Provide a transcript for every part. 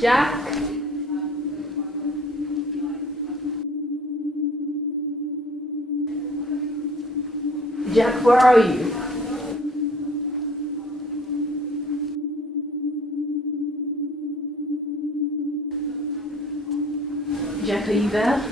Jack? Jack, where are you? Jack, are you there?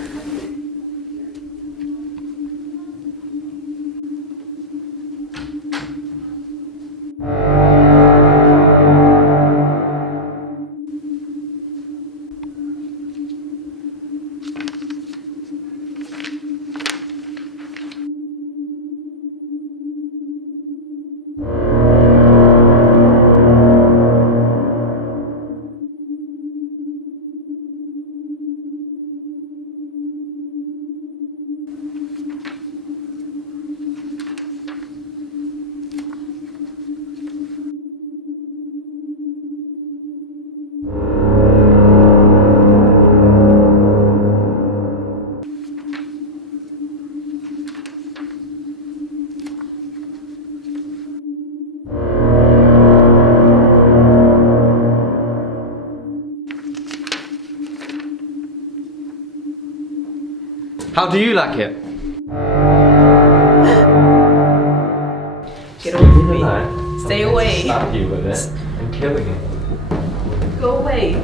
How do you like it? Get away from me. Stay away. Stab you with it and killing it. Go away.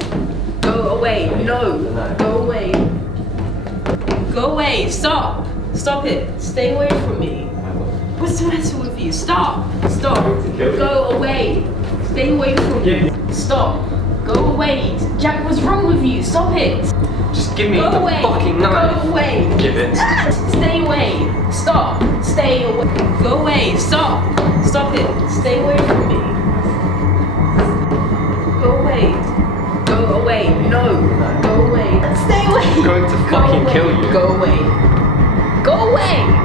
Go away. No. Go away. Go away. Stop. Stop it. Stay away from me. What's the matter with you? Stop. Stop. Go away. Stay away from me. Stop. Go away. Jack, what's wrong with you? Stop it. Just give me Go the away. fucking knife. Go away. Give it. Stay away. Stop. Stay away. Go away. Stop. Stop it. Stay away from me. Go away. Go away. No. Go away. Stay away. I'm going to Go fucking away. kill you. Go away. Go away.